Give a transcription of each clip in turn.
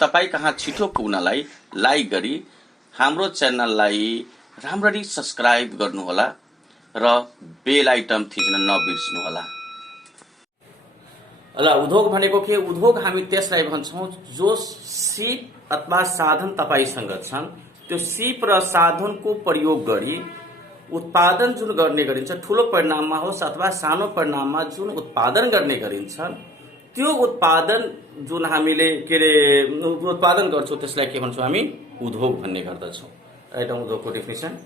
तपाई कहाँ छिटो पुग्नलाई लाइक गरी हाम्रो च्यानललाई राम्ररी सब्स्क्राइब गर्नुहोला र बेल आइटम थिच्न नबिर्सनुहोला। ल उद्योग भनेको के? उद्योग हामी त्यसलाई भन्छौं जो सिप अथवा साधन तपाईसँग छन्, त्यो सिप र साधनको प्रयोग गरी उत्पादन जुन गर्ने गरिन्छ, ठूलो परिणाममा होस् अथवा सानो परिणाममा जुन उत्पादन गर्ने गरिन्छ, त्यो उत्पादन जुन हामीले उत्पादन गर्छौं त्यसलाई के भन्छौं? हामी उद्योग भन्ने गर्दछौं। एउटा उद्योगको डेफिनेसन,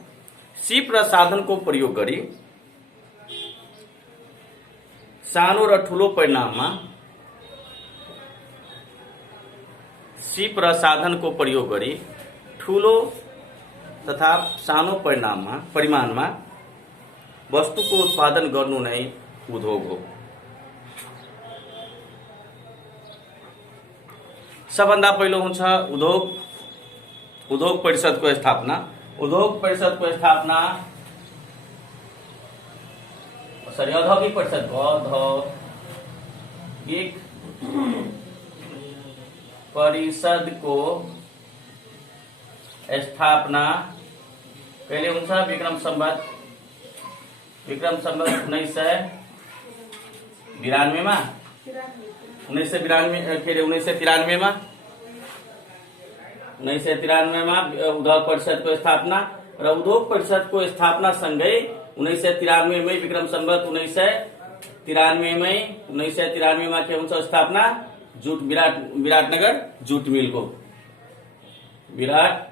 सिप र साधनको प्रयोग गरी सानो र ठूलो परिणाममा, सिप र साधनको प्रयोग गरी ठूलो तथा सानो परिमाणमा वस्तुको उत्पादन गर्नु नै उद्योग हो। सबभन्दा पहिलो हुन्छ उद्योग परिषदको स्थापना। उद्योग परिषदको स्थापना औद्योगिक परिषद, औद्योगिक परिषदको स्थापना कहिले हुन्छ? विक्रम संवत 1992 मा 1993 मा उद्योग परिषदको स्थापना र उद्योग परिषदको स्थापना सँगै 1993 मै विक्रम संवत 1993 मा के हुन्छ? स्थापना जुट विराटनगर जुट मिलको, विराटनगर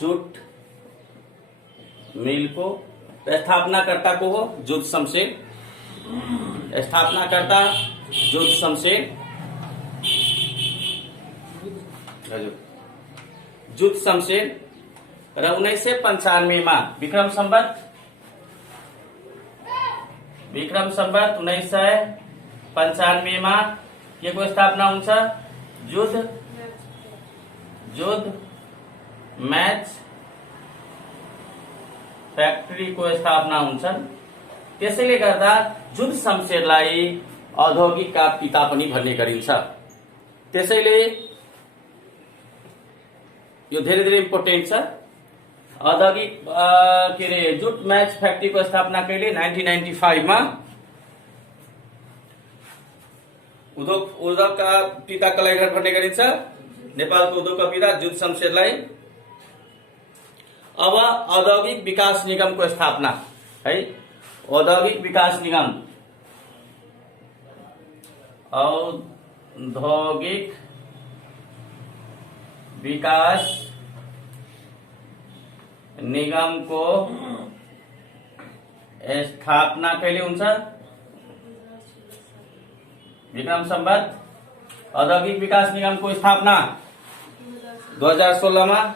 जुट मिलको स्थापनाकर्ता को हो? जुट शमशेर। स्थापनाकर्ता जुट शमशेर, जुट शमशेर। र 1995 मा विक्रम संवत 1995 मा के को स्थापना हुन्छ? जुट मैच फ्याक्ट्री को स्थापना हुन्छन्। त्यसैले गर्दा जुट शमशेरलाई औद्योगिकका पिता पनि भन्ने गरिन्छ। त्यसैले यो धेरै इम्पोर्टेन्ट छ। औद्योगिक जुट मैच फ्याक्ट्री को स्थापना कहिले? 1995 मा। उद्योगका पिता कसलाई भन्ने गरिन्छ? नेपालको उद्योगका पिता जुट शमशेरलाई। अब औद्योगिक विकास निगमको स्थापना है। औद्योगिक विकास निगम, औद्योगिक विकास निगमको स्थापना कहिले हुन्छ? विक्रम संवत। औद्योगिक विकास निगमको स्थापना 2016 मा।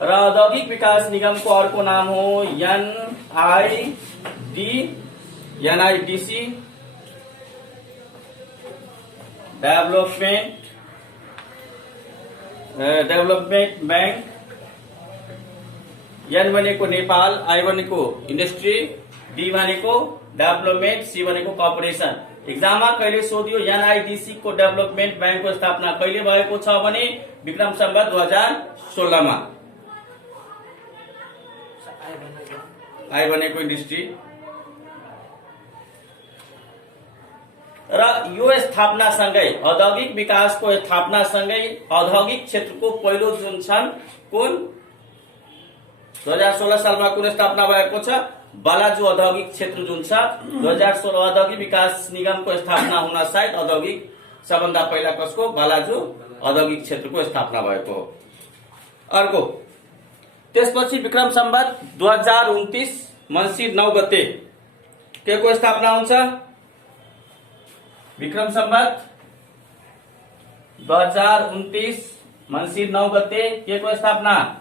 र औद्योगिक विकास निगमको अर्को नाम हो NIDC, डेभलपमेन्ट बैंक। N भनेको नेपाल, I भनेको इन्डस्ट्री, D भनेको डेभलपमेन्ट, C भनेको कर्पोरेसन। एक्जाममा कहिले सोधियो NIDC को डेभलपमेन्ट बैंकको स्थापना कहिले भएको छ भने विक्रम संवत 2016 मा। I भनेको इन्डस्ट्री। र यो स्थापना सँगै औद्योगिक विकासको स्थापना सँगै औद्योगिक क्षेत्रको पहिलो जुन छन् कुन 2016 सालमा कुन स्थापना भएको छ? बालाजु औद्योगिक क्षेत्र जुन छ 2016 औद्योगिक विकास निगमको स्थापना हुन साथ औद्योगिक सबभन्दा पहिला कसको? बालाजु औद्योगिक क्षेत्रको स्थापना भएको हो। अर्को त्यसपछि विक्रम संवत 2029 मङ्सिर 9 गते के को स्थापना हुन्छ? विक्रम संवत 2029 मङ्सिर 9 गते के को स्थापना?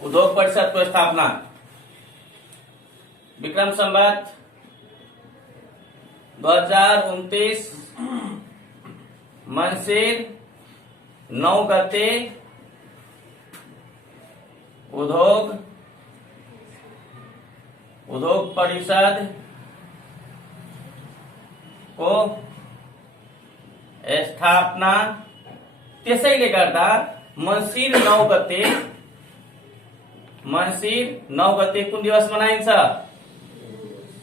उद्योग परिषद को स्थापना। विक्रम संवत 2029 मङ्सिर 9 गते उद्योग उद्योग परिषद को स्थापना। त्यसैले गर्दा मङ्सिर 9 गते कुन दिवस मनाइन्छ?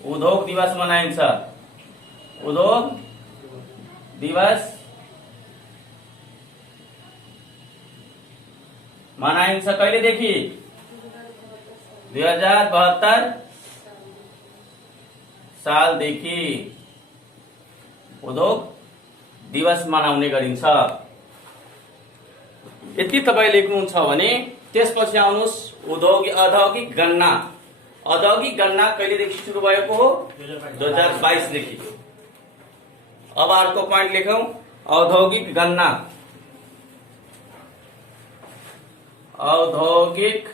उद्योग दिवस मनाइन्छ। उद्योग दिवस मनाइन्छ कहिलेदेखि? 2072 सालदेखि उद्योग दिवस मनाउने गरिन्छ। यति तपाईँ लेख्नुहुन्छ भने त्यसपछि आउनुहोस् औद्योगिक गणना। औद्योगिक गणना कहिलेदेखि सुरु भएको हो? 2022 देखि। अब अर्को पॉइंट लेखौं, औद्योगिक गणना। औद्योगिक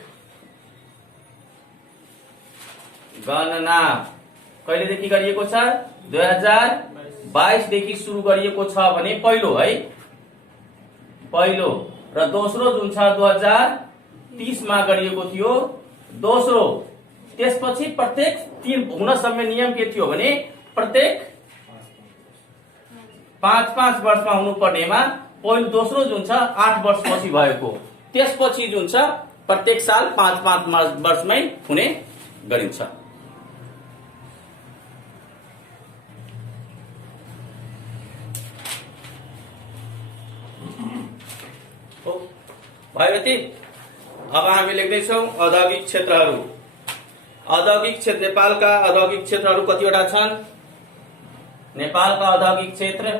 गणना कहिलेदेखि गरिएको छ? 2022 देखि सुरु गरिएको छ भने पहिलो है, पहिलो र दोस्रो जुन छ 2030 मा गरिएको थियो दोस्रो। त्यसपछि प्रत्येक 3 हुन सम्म नियम के थियो भने प्रत्येक 5-5 वर्षमा हुनु पर्नेमा पहिलो दोस्रो जुन छ 8 वर्षपछि भएको। त्यसपछि जुन छ प्रत्येक साल 5-5 वर्षमै हुने गरिन्छ। भयो यति। अब हामी लेख्दैछौँ औद्योगिक क्षेत्रहरू। औद्योगिक क्षेत्र, नेपालका औद्योगिक क्षेत्रहरू कतिवटा छन्? नेपालका औद्योगिक क्षेत्र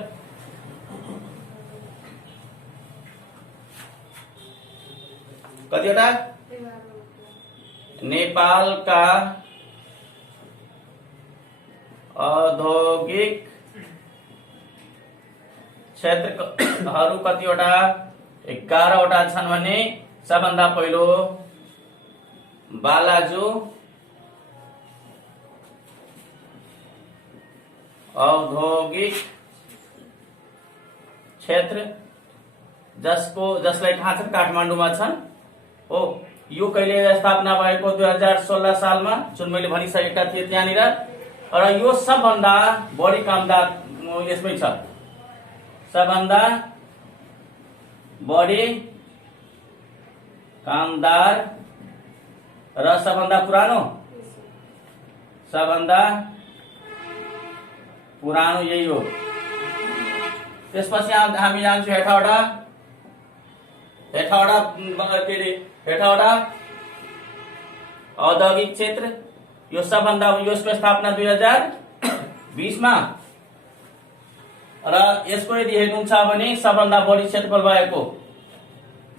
कतिवटा? नेपालका औद्योगिक क्षेत्रहरू कतिवटा? 11 वटा छन् भने सबभन्दा पहिलो बालाजु औद्योगिक क्षेत्र, जसलाई कहाँ छ? काठमाडौँमा छन् हो। यो कहिले स्थापना भएको? 2016 सालमा, जुन मैले भनिसकेका थिएँ त्यहाँनिर। र यो सबभन्दा बढी कामदार यसमै छ, सबभन्दा बढी कामदार र सबभन्दा पुरानो यही हो। त्यसपछि हामी जान्छौँ हेटौडा औद्योगिक क्षेत्र। यो सबभन्दा, यसको स्थापना 2020 मा र यसको यदि हेर्नुहुन्छ भने सबभन्दा बढी क्षेत्रफल भएको,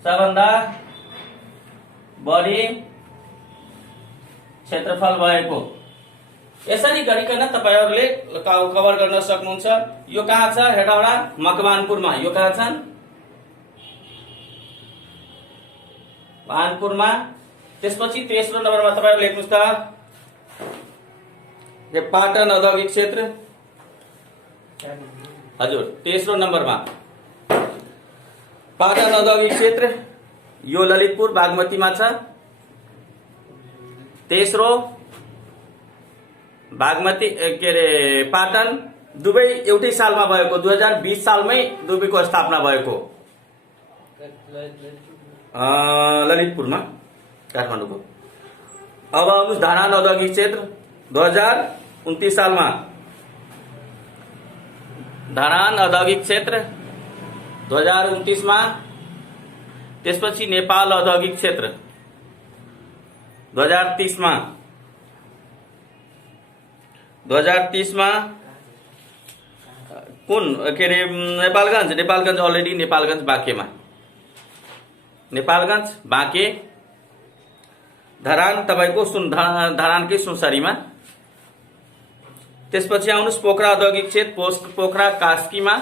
सबभन्दा बढी क्षेत्रफल भएको। यसरी गरिकन तपाईहरुले कभर गर्न सक्नुहुन्छ। यो कहाँ छ? हेटौडा मकवानपुरमा। यो कहाँ छन्? मानपुरमा। त्यसपछि तेस्रो नम्बरमा तपाईहरुले लेख्नुस् त यो पाटन औद्योगिक क्षेत्र। हजुर, तेस्रो नम्बरमा पाटन औद्योगिक क्षेत्र, यो ललितपुर बागमतीमा छ। तेस्रो बागमती के अरे पाटन, दुवै एउटै सालमा भएको, 2020 सालमै दुवैको स्थापना भएको। ललितपुरमा, काठमाडौँको। अब आउनुहोस् धरान औद्योगिक क्षेत्र 2029 सालमा। धरान औद्योगिक क्षेत्र 2029 मा। त्यसपछि नेपाल औद्योगिक क्षेत्र 2030 मा। 2030 मा कुन के अरे नेपालगञ्ज अलरेडी नेपालगञ्ज बाँकेमा। नेपालगञ्ज बाँके। धरान तपाईको धरानकै सुनसरीमा। त्यसपछि आउनुहोस् पोखरा औद्योगिक क्षेत्र, पोखरा कास्कीमा।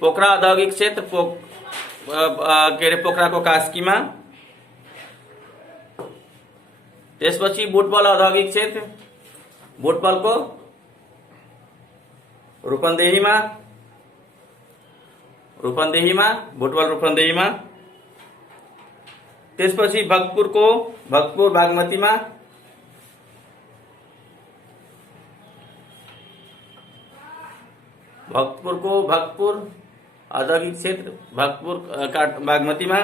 पोखरा औद्योगिक क्षेत्र के अरे पोखराको कास्कीमा। त्यसपछि बुटवल औद्योगिक क्षेत्र, बुटवलको रूपन्देहीमा। बुटवल रूपन्देहीमा। त्यसपछि भक्तपुर बागमतीमा। भक्तपुरको भक्तपुर औद्योगिक क्षेत्र, भक्तपुर बागमतीमा।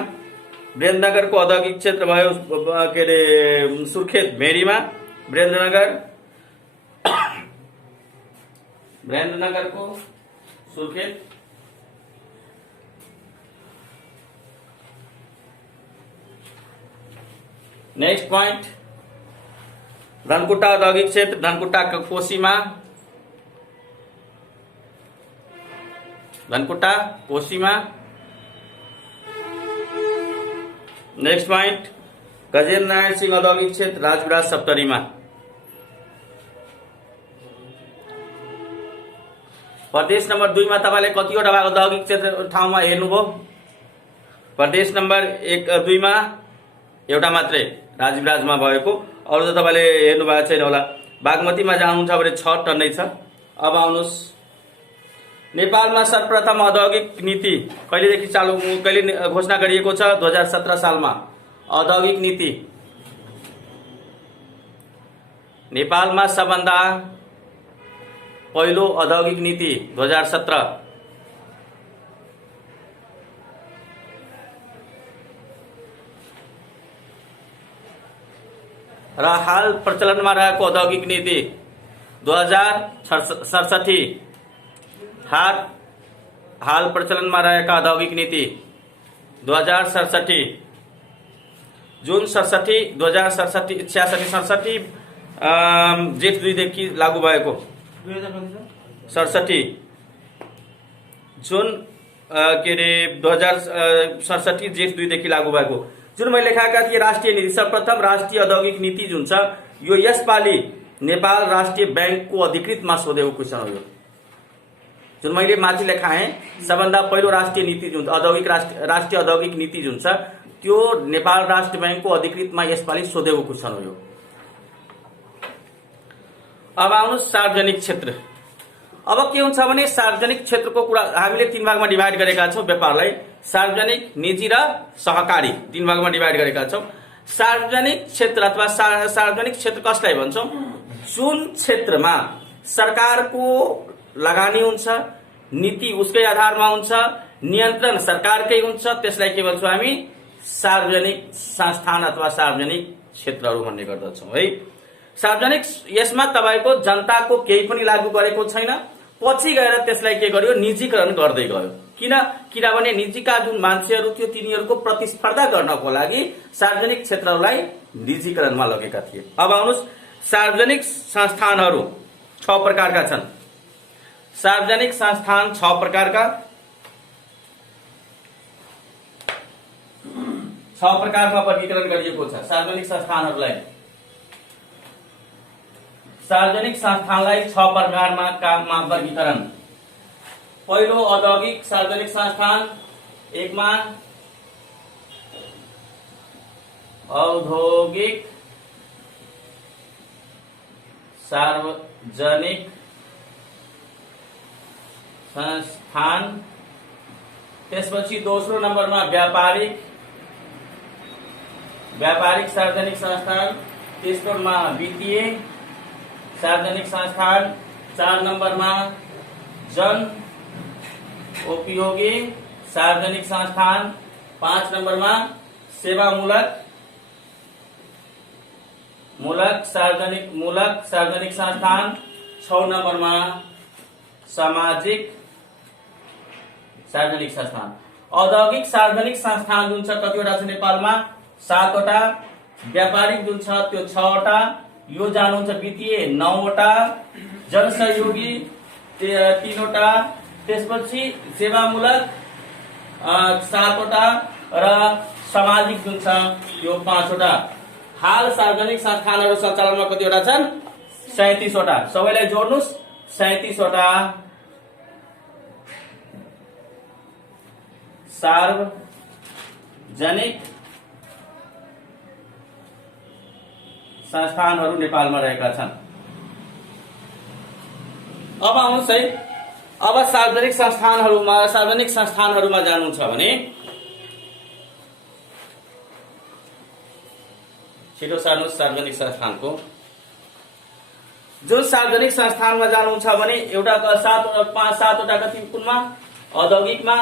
वीरेन्द्रनगरको औद्योगिक क्षेत्र भयो के अरे सुर्खेत भेडीमा, वीरेन्द्रनगरको सुर्खेत। नेक्स्ट पॉइंट, धनकुटा औद्योगिक क्षेत्र, धनकुटा कोसीमा, धनकुटा कोसीमा। नेक्स्ट पॉइंट, गजेन्द्र नारायण सिंह औद्योगिक क्षेत्र, राजविराज सप्तरीमा। प्रदेश नम्बर 2 मा तपाईले कतिवटा औद्योगिक क्षेत्र ठाउँमा हेर्नुभयो? प्रदेश नम्बर 2 मा एउटा मात्रै राजविराजमा भएको, अरु त तपाईले हेर्नु भएको छैन होला। बागमतीमा जानुहुन्छ भने 6 टन्नै छ। अब आउनुस्, नेपालमा सर्वप्रथम औद्योगिक नीति कहिले घोषणा गरिएको छ? 2017 सालमा। औद्योगिक नीति नेपालमा सबभन्दा पहिलो औद्योगिक नीति 2017। र हाल प्रचलनमा रहेको औद्योगिक नीति 2067। हाल प्रचलनमा रहेका औद्योगिक नीति 2067, जुन 2067 जेठ 2 देखि लागू भएको। 2067 जुन के अरे 2067 जेठ 2 देखि लागू भएको। जुन मैले लेखाएका थिएँ राष्ट्रिय नीति, सर्वप्रथम राष्ट्रिय औद्योगिक नीति जुन छ यो यसपालि नेपाल राष्ट्रिय बैंकको अधिकृतमा सोधेको क्वेशन हो। यो जुन मैले माथि लेखाएँ सबभन्दा पहिलो राष्ट्रिय नीति जुन राष्ट्रिय औद्योगिक नीति जुन छ त्यो नेपाल राष्ट्र बैंकको अधिकृतमा यसपालि सोधेको क्वेशन हो। यो अब आउनु सार्वजनिक क्षेत्र। अब के हुन्छ भने सार्वजनिक क्षेत्रको कुरा हामीले 3 भागमा डिभाइड गरेका छौं व्यापारलाई, सार्वजनिक, निजी र सहकारी 3 भागमा डिभाइड गरेका छौं। सार्वजनिक क्षेत्र अथवा सार्वजनिक क्षेत्र कसलाई भन्छौं? जुन क्षेत्रमा सरकारको लगानी हुन्छ, नीति उसकै आधारमा हुन्छ, नियन्त्रण सरकारकै हुन्छ, त्यसलाई के भन्छौं हामी? सार्वजनिक संस्थान अथवा सार्वजनिक क्षेत्रहरू भन्ने गर्दछौं है। सार्वजनिक यसमा तपाईको जनताको केही पनि लागू गरेको छैन, पछि गएर त्यसलाई के गर्यो? निजीकरण गर्दै गयो। किनभने निजीका जुन मान्छेहरू थियो तिनीहरूको प्रतिस्पर्धा गर्नको लागि सार्वजनिक क्षेत्रलाई निजीकरणमा लगेका थिए। अब आउनुस्, सार्वजनिक संस्थानहरू 6 प्रकारका छन्। सार्वजनिक संस्थान 6 प्रकारका, 6 प्रकारमा वर्गीकरण गरिएको छ सार्वजनिक संस्थानहरूलाई। सार्वजनिक संस्थानलाई 6 प्रकारमा काममा वर्गीकरण। पहिलो औद्योगिक सार्वजनिक संस्थान, 1 मा औद्योगिक सार्वजनिक संस्थान, त्यसपछि दोस्रो नम्बरमा व्यापारिक सार्वजनिक संस्थान, तेस्रोमा वित्तीय सार्वजनिक संस्थान, 4 नम्बरमा जन उपयोगी सार्वजनिक संस्थान, 5 नम्बरमा सेवामूलक सार्वजनिक संस्थान, 6 नम्बरमा सामाजिक सार्वजनिक संस्थान। औद्योगिक सार्वजनिक संस्थान जुन छ कतिवटा छ नेपालमा? 7 वटा। व्यापारिक जुन छ त्यो 6 वटा। यो जानुहुन्छ वित्तीय 9 वटा, जनसहयोगी 3 वटा, त्यसपछि सेवामूलक 7 वटा र सामाजिक जुन छ यो 5 वटा। हाल सार्वजनिक संस्थानहरू सञ्चालनमा कतिवटा छन्? 37 वटा। सबैलाई जोड्नुस्, 37 वटा सार्वजनिक संस्थानहरू नेपालमा रहेका छन्। अब आउनुहोस् है, अब सार्वजनिक संस्थानहरूमा जानुहुन्छ भने छिटो सार्नुहोस्। सार्वजनिक संस्थानको जुन सार्वजनिक संस्थानमा जानुहुन्छ भने एउटा 5-7वटा कति कुनमा औद्योगिकमा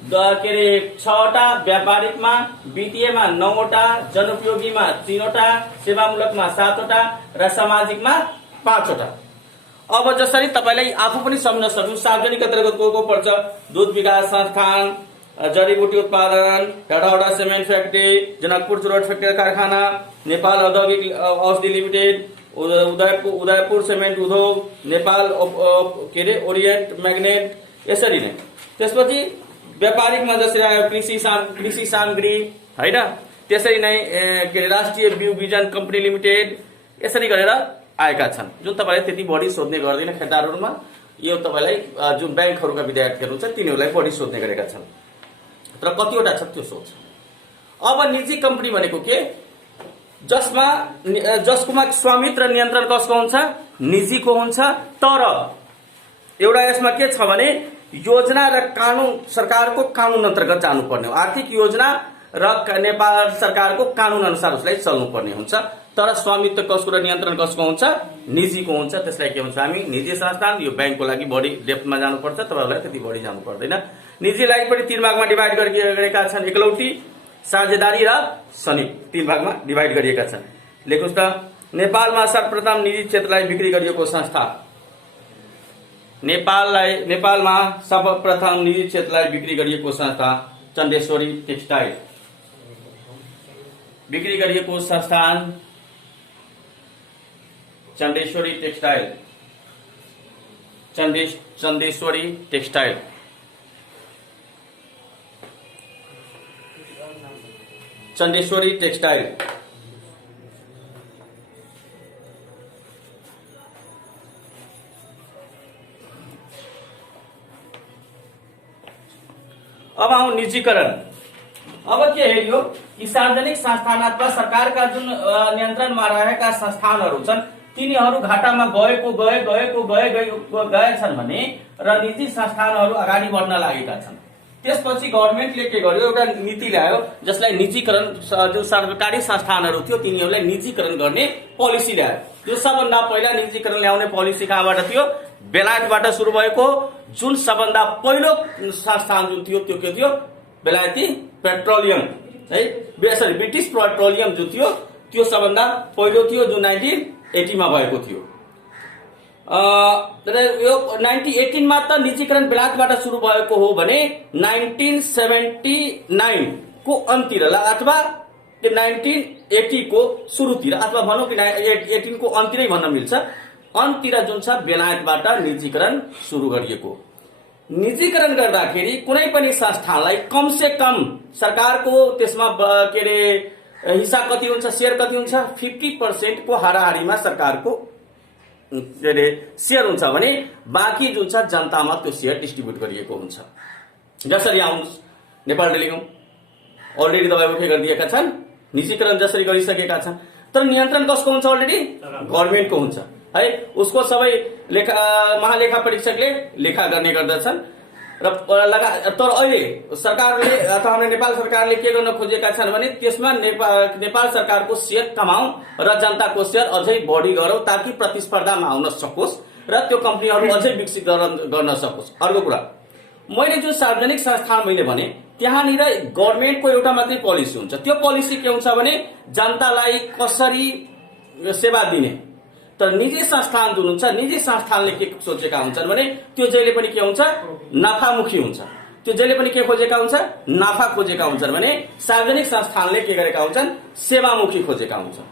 के अरे 6वटा, व्यापारिकमा, वित्तीयमा 9वटा, जनोपयोगीमा 3वटा, सेवामूलकमा 7वटा र सामाजिकमा 5वटा। अब जसरी तपाईलाई आफू पनि सम्झन सक्नु सार्वजनिक अन्तर्गत को पर्छ? दूध विकास संस्थान, जडीबुटी उत्पादन, हेटौडा सिमेन्ट फ्याक्ट्री, जनकपुर चुरोट फ्याक्ट्री कारखाना, नेपाल औद्योगिक औषधि लिमिटेड, उदयपुर सिमेन्ट उद्योग, नेपाल के अरे ओरिएन्ट म्याग्नेट, यसरी नै। त्यसपछि व्यापारिकमा जसरी आयो कृषि सामग्री हैन, त्यसरी नै के अरे राष्ट्रिय बिउ बिजन कम्पनी लिमिटेड, यसरी गरेर आएका छन् जुन तपाईले त्यति बढी सोध्ने गर्दैन खेताहरूमा। यो तपाईलाई जुन ब्याङ्कहरूका विद्यार्थीहरू छ तिनीहरूलाई बढी सोध्ने गरेका छन्, तर कतिवटा छ त्यो सोध्छ। अब निजी कम्पनी भनेको के? जसकोमा स्वामित्व र नियन्त्रण कसको हुन्छ? निजीको हुन्छ। तर एउटा यसमा के छ भने योजना र कानून सरकारको कानून अन्तर्गत जानुपर्ने हो। आर्थिक योजना र नेपाल सरकारको कानून अनुसार उसलाई चल्नुपर्ने हुन्छ। तर स्वामित्व कसको र नियन्त्रण कसको हुन्छ? निजीको हुन्छ। त्यसलाई के भन्छ हामी? निजी संस्थान। यो ब्याङ्कको लागि बढी डेप्थमा जानुपर्छ, तपाईहरुलाई त्यति बढी जानु पर्दैन। निजीलाई पनि 3 भागमा डिभाइड गरेका छन्, एकलौटी, साझेदारी र सनिक। 3 भागमा डिभाइड गरिएका छन्। लेख्नुस् त, नेपालमा सर्वप्रथम निजी क्षेत्रलाई बिक्री गरिएको संस्था। नेपालमा सर्वप्रथम निजी क्षेत्रलाई बिक्री गरिएको संस्था चण्डेश्वरी टेक्सटाइल। बिक्री गरिएको संस्थान Chandeshwari textile. Chandeshwari textile. Chandeshwari textile. अब आउँ निजीकरण। अब के हेरियो कि सार्वजनिक संस्थान अथवा सरकारका जुन नियन्त्रणमा रहेका संस्थानहरू छन् तिनीहरू घाटामा गएछन् भने र निजी संस्थानहरू अगाडि बढ्न लागेका छन्। त्यसपछि गभर्नमेन्टले के गर्यो? एउटा नीति ल्यायो जसलाई निजीकरण, जो सरकारी संस्थानहरू थियो तिनीहरूलाई निजीकरण गर्ने पोलिसी ल्यायो। यो सबभन्दा पहिला निजीकरण ल्याउने पोलिसी कहाँबाट थियो? बेलायतबाट सुरु भएको। जुन सबभन्दा पहिलो संस्थान जुन थियो त्यो के थियो? बेलायती पेट्रोलियम है, सरी ब्रिटिस पेट्रोलियम जो थियो त्यो सबभन्दा पहिलो थियो, जुन 1980 मा भएको थियो। यो 1918 मा त निजीकरण बेलायतबाट सुरु भएको हो भने 1979 को अन्तिर अथवा 1980 को सुरुतिर अथवा भनौं कि 18 को अन्तिरै भन्न मिल्छ, अन्तिर जुन छ बेलायतबाट निजीकरण सुरु गरिएको। निजीकरण गर्दाखेरि कुनै पनि संस्थानलाई कम से कम सरकारको त्यसमा के अरे हिस्सा कति हुन्छ, शेयर कति हुन्छ? 50% को हाराहारीमा सरकारको के अरे शेयर हुन्छ भने बाँकी जुन छ जनतामा त्यो शेयर डिस्ट्रिब्युट गरिएको हुन्छ। जसरी आउनुहोस् नेपाल टेलिकम अलरेडी तपाईहरु के गरिदिएका छन्? निजीकरण जसरी गरिसकेका छन्, तर नियन्त्रण कसको हुन्छ? अलरेडी गभर्नमेन्टको हुन्छ है। उसको सबै महालेखा परीक्षकले लेखा गर्ने गर्दछन् र तर अहिले सरकारले अथवा हाम्रो नेपाल सरकारले के गर्न खोजेका छन् भने त्यसमा नेपाल सरकारको शेयर कमाऊ र जनताको शेयर अझै बढी गरौँ ताकि प्रतिस्पर्धामा आउन सकोस् र त्यो कम्पनीहरू अझै विकसित गर्न सकोस्। अर्को कुरा, मैले जुन सार्वजनिक संस्थान मैले भने त्यहाँनिर गभर्नमेन्टको एउटा मात्रै पोलिसी हुन्छ। त्यो पोलिसी के हुन्छ भने जनतालाई कसरी सेवा दिने। तर निजी संस्थान जुन हुन्छ, निजी संस्थानले के सोचेका हुन्छन् भने त्यो जहिले पनि के हुन्छ? नाफामुखी हुन्छ। त्यो जहिले पनि के खोजेका हुन्छ? नाफा खोजेका हुन्छन् भने सार्वजनिक संस्थानले के गरेका हुन्छन्? सेवामुखी खोजेका हुन्छन्।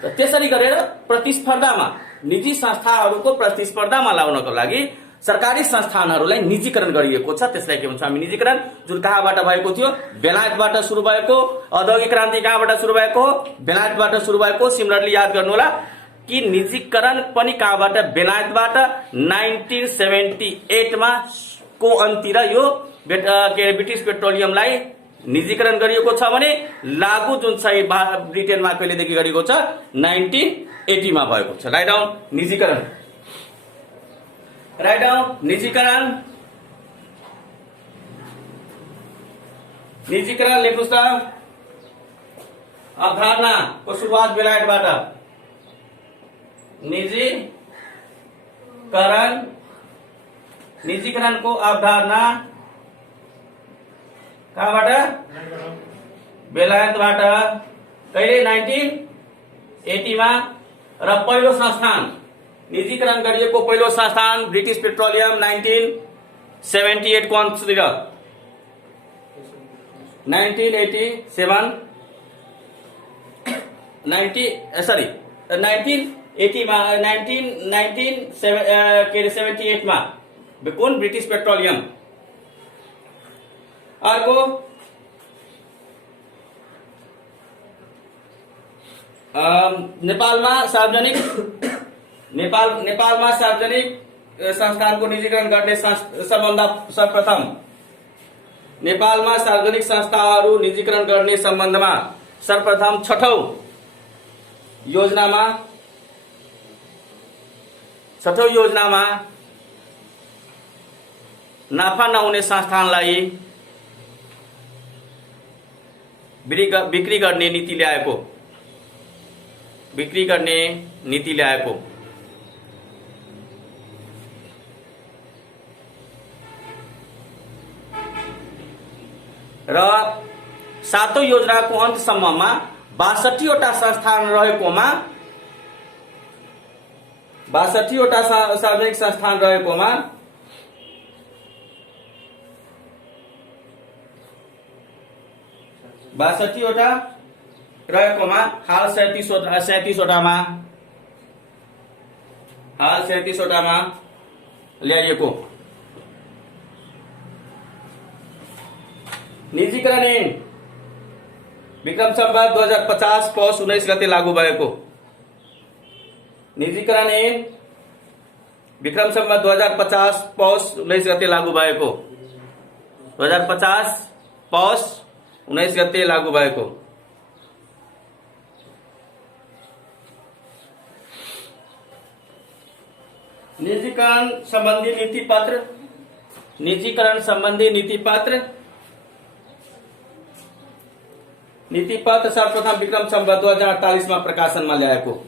र त्यसरी गरेर प्रतिस्पर्धामा निजी संस्थाहरूको प्रतिस्पर्धामा ल्याउनको लागि सरकारी संस्थानहरूलाई निजीकरण गरिएको छ। त्यसलाई के भन्छ हामी? निजीकरण। जुन कहाँबाट भएको थियो? बेलायतबाट सुरु भएको। औद्योगिक क्रान्ति कहाँबाट सुरु भएको? बेलायतबाट सुरु भएको। सिमरनले याद गर्नु होला कि निजीकरण पनि कहाँबाट? बेलायतबाट 1978 मा को अन्तिर यो ब्रिटिस पेट्रोलियमलाई निजीकरण गरिएको छ भने लागू जुन चाहिँ ब्रिटेनमा कहिलेदेखि गरिएको छ? 1980 मा भएको छ। राइट डाउन निजीकरण। राइट डाउन निजीकरण। निजीकरण लेख्नुस् त। अवधारणाको सुरुवात बेलायतबाट निजीकरणको अवधारणा कहाँबाट? बेलायतबाट। कहिले? 1980 मा। र पहिलो संस्थान निजीकरण गरिएको पहिलो संस्थान ब्रिटिश पेट्रोलियम 1978 को अन्ततिर 1987 1980 मा 1978 मा कुन? British petroleum. अर्को नेपालमा सार्वजनिक संस्थानको निजीकरण गर्ने सम्बन्ध सर्वप्रथम नेपालमा सार्वजनिक संस्थाहरू निजीकरण गर्ने सम्बन्धमा सर्वप्रथम 6औं योजनामा नाफा नहुने संस्थानलाई बिक्री गर्ने नीति ल्याएको। र 7औं योजनाको अन्तसम्ममा 62 वटा संस्थान रहेकोमा 62 वटा सार्वजनिक संस्थान रहेकोमा हाल 37 वटामा ल्याइएको। निजीकरण ऐन विक्रम सम्वत 2050 पौष 19 गते लागू भएको। निजीकरण ऐन विक्रम सम्वत 2050 पौष 19 गते लागू भएको। 2050 पौष 19 गते लागू भएको। निजीकरण सम्बन्धी नीति पत्र सर्वप्रथम विक्रम सम्वत 2048 मा प्रकाशनमा ल्याएको।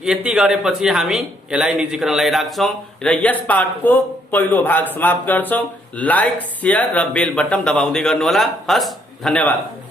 यति गरेपछि हामी यसलाई निजीकरणलाई राख्छौं र यस पाठको पहिलो भाग समाप्त गर्छौं। लाइक, शेयर र बेल बटन दबाउँदै गर्नुहोला। हस्, धन्यवाद।